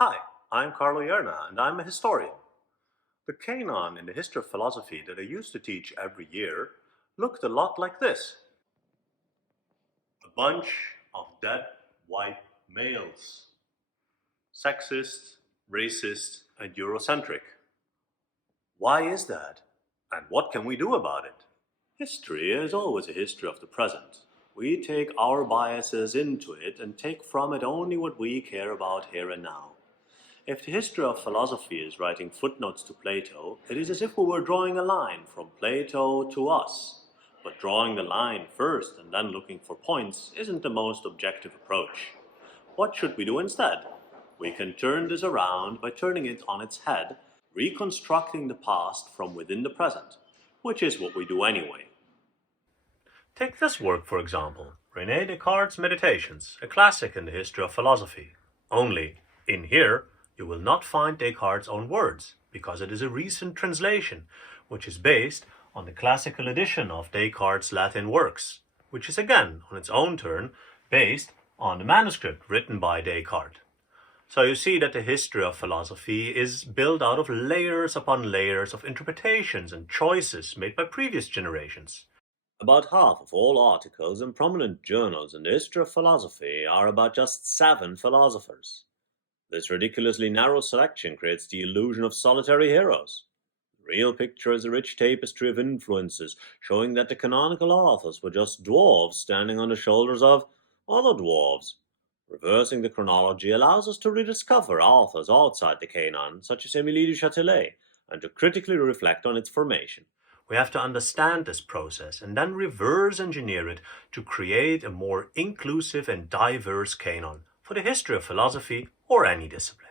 Hi, I'm Carlo Ierna, and I'm a historian. The canon in the history of philosophy that I used to teach every year looked a lot like this. A bunch of dead white males. Sexist, racist, and Eurocentric. Why is that? And what can we do about it? History is always a history of the present. We take our biases into it and take from it only what we care about here and now. If the history of philosophy is writing footnotes to Plato, it is as if we were drawing a line from Plato to us. But drawing the line first and then looking for points isn't the most objective approach. What should we do instead? We can turn this around by turning it on its head, reconstructing the past from within the present, which is what we do anyway. Take this work, for example, René Descartes' Meditations, a classic in the history of philosophy. Only, in here, you will not find Descartes' own words, because it is a recent translation, which is based on the classical edition of Descartes' Latin works, which is again, on its own turn, based on the manuscript written by Descartes. So you see that the history of philosophy is built out of layers upon layers of interpretations and choices made by previous generations. About half of all articles in prominent journals in the history of philosophy are about just 7 philosophers. This ridiculously narrow selection creates the illusion of solitary heroes. The real picture is a rich tapestry of influences, showing that the canonical authors were just dwarves standing on the shoulders of other dwarves. Reversing the chronology allows us to rediscover authors outside the canon, such as Émilie du Châtelet, and to critically reflect on its formation. We have to understand this process and then reverse engineer it to create a more inclusive and diverse canon for the history of philosophy or any discipline.